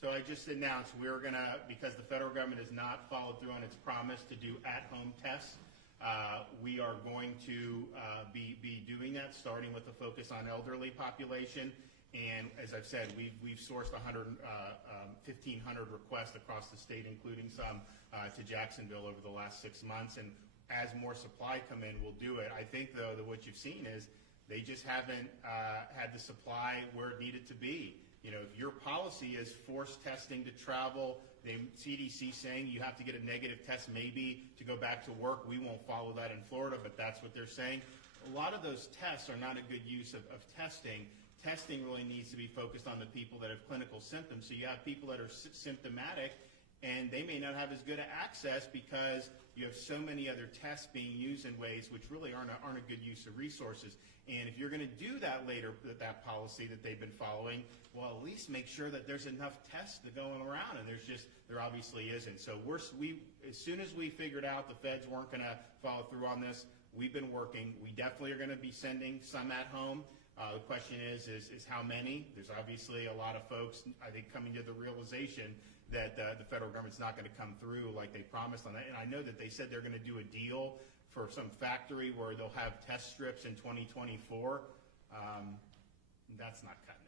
So I just announced we're going to, because the federal government has not followed through on its promise to do at-home tests, we are going to be doing that, starting with a focus on elderly population. And as I've said, we've sourced 1,500 requests across the state, including some to Jacksonville over the last 6 months. And as more supply come in, we'll do it. I think, though, that what you've seen is they just haven't had the supply where it needed to be. You know, if your policy is forced testing to travel, the CDC saying you have to get a negative test maybe to go back to work, we won't follow that in Florida, but that's what they're saying. A lot of those tests are not a good use of testing. Testing really needs to be focused on the people that have clinical symptoms. So you have people that are symptomatic, and they may not have as good access because you have so many other tests being used in ways which really aren't a good use of resources. And if you're going to do that later, that policy that they've been following, well, at least make sure that there's enough tests going around, and there obviously isn't. So as soon as we figured out the feds weren't going to follow through on this, we've been working. We definitely are going to be sending some at home. The question is how many? There's obviously a lot of folks, I think, coming to the realization that the federal government's not going to come through like they promised on that. And I know that they said they're going to do a deal for some factory where they'll have test strips in 2024. That's not cutting it.